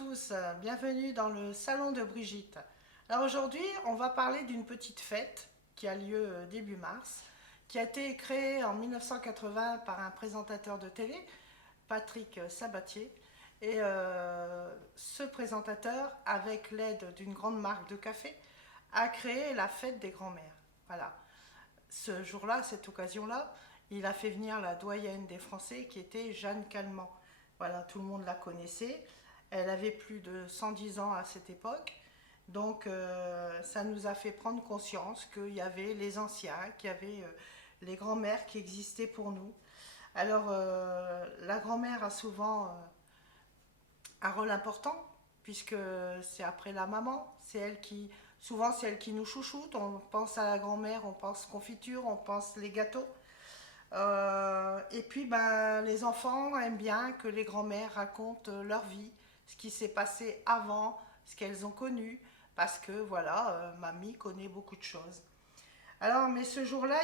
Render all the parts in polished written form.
tous, bienvenue dans le salon de Brigitte. Alors aujourd'hui, on va parler d'une petite fête qui a lieu début mars, qui a été créée en 1980 par un présentateur de télé, Patrick Sabatier. Et ce présentateur, avec l'aide d'une grande marque de café, a créé la fête des grands-mères. Voilà. Ce jour-là, cette occasion-là, il a fait venir la doyenne des Français qui était Jeanne Calment. Voilà, tout le monde la connaissait. Elle avait plus de 110 ans à cette époque. Donc, ça nous a fait prendre conscience qu'il y avait les anciens, qu'il y avait les grands-mères qui existaient pour nous. Alors, la grand-mère a souvent un rôle important, puisque c'est après la maman. Souvent, c'est elle qui nous chouchoute. On pense à la grand-mère, on pense confiture, on pense les gâteaux. Et puis, les enfants aiment bien que les grands-mères racontent leur vie, ce qui s'est passé avant, ce qu'elles ont connu, parce que voilà, mamie connaît beaucoup de choses. Alors, mais ce jour-là,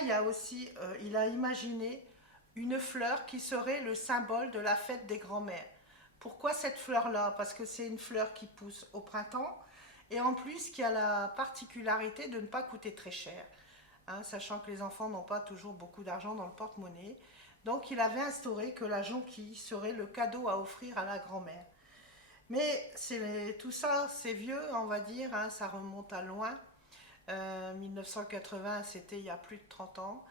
il a imaginé une fleur qui serait le symbole de la fête des grands-mères. Pourquoi cette fleur-là? Parce que c'est une fleur qui pousse au printemps et en plus qui a la particularité de ne pas coûter très cher. Sachant que les enfants n'ont pas toujours beaucoup d'argent dans le porte-monnaie. Donc il avait instauré que la jonquille serait le cadeau à offrir à la grand-mère. Mais tout ça, c'est vieux, on va dire, ça remonte à loin. 1980, c'était il y a plus de 30 ans.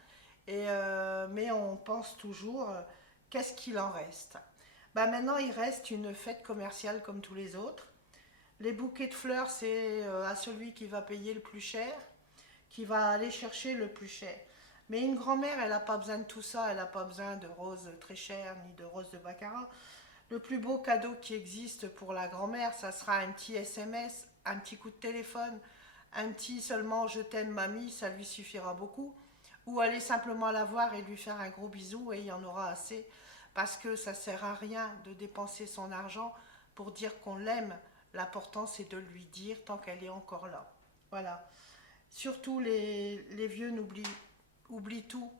Mais on pense toujours, qu'est-ce qu'il en reste? Maintenant, il reste une fête commerciale comme tous les autres. Les bouquets de fleurs, c'est à celui qui va payer le plus cher, qui va aller chercher le plus cher. Mais une grand-mère, elle n'a pas besoin de tout ça, elle n'a pas besoin de roses très chères, ni de roses de baccarat. Le plus beau cadeau qui existe pour la grand-mère, ça sera un petit SMS, un petit coup de téléphone, un petit seulement « je t'aime mamie », ça lui suffira beaucoup. Ou aller simplement la voir et lui faire un gros bisou et il y en aura assez. Parce que ça ne sert à rien de dépenser son argent pour dire qu'on l'aime. L'important, c'est de lui dire tant qu'elle est encore là. Voilà. Surtout, les vieux oublient tout.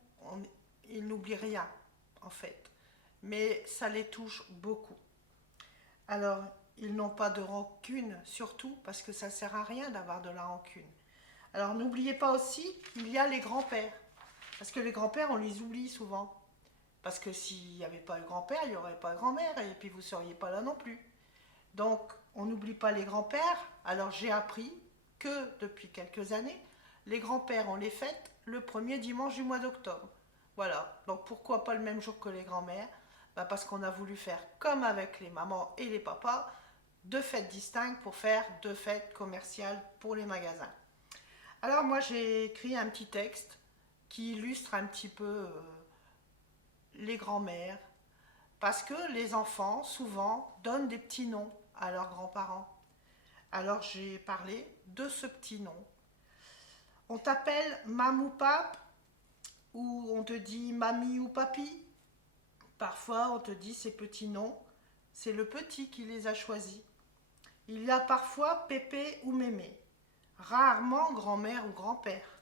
Ils n'oublient rien, en fait. Mais ça les touche beaucoup. Alors, ils n'ont pas de rancune, surtout, parce que ça ne sert à rien d'avoir de la rancune. Alors, n'oubliez pas aussi, il y a les grands-pères. Parce que les grands-pères, on les oublie souvent. Parce que s'il n'y avait pas le grand-père, il n'y aurait pas de grand-mère, et puis vous ne seriez pas là non plus. Donc, on n'oublie pas les grands-pères. Alors, j'ai appris que, depuis quelques années, les grands-pères, on les fête le premier dimanche du mois d'octobre. Voilà. Donc, pourquoi pas le même jour que les grands-mères? Parce qu'on a voulu faire comme avec les mamans et les papas, deux fêtes distinctes pour faire deux fêtes commerciales pour les magasins. Alors, moi, j'ai écrit un petit texte qui illustre un petit peu les grands-mères, parce que les enfants, souvent, donnent des petits noms à leurs grands-parents. Alors j'ai parlé de ce petit nom. On t'appelle mam ou pape, ou on te dit mamie ou papy. Parfois on te dit ces petits noms, c'est le petit qui les a choisis. Il y a parfois pépé ou mémé, rarement grand-mère ou grand-père.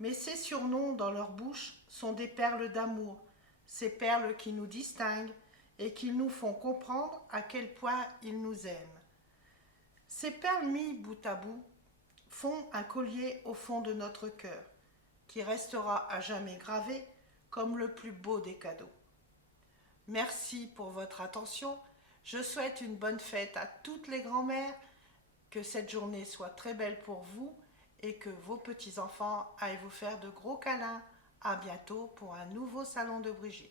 Mais ces surnoms dans leur bouche sont des perles d'amour, ces perles qui nous distinguent et qui nous font comprendre à quel point ils nous aiment. Ces perles mises bout à bout font un collier au fond de notre cœur, qui restera à jamais gravé comme le plus beau des cadeaux. Merci pour votre attention. Je souhaite une bonne fête à toutes les grand-mères, que cette journée soit très belle pour vous et que vos petits-enfants aillent vous faire de gros câlins. À bientôt pour un nouveau salon de Brigitte.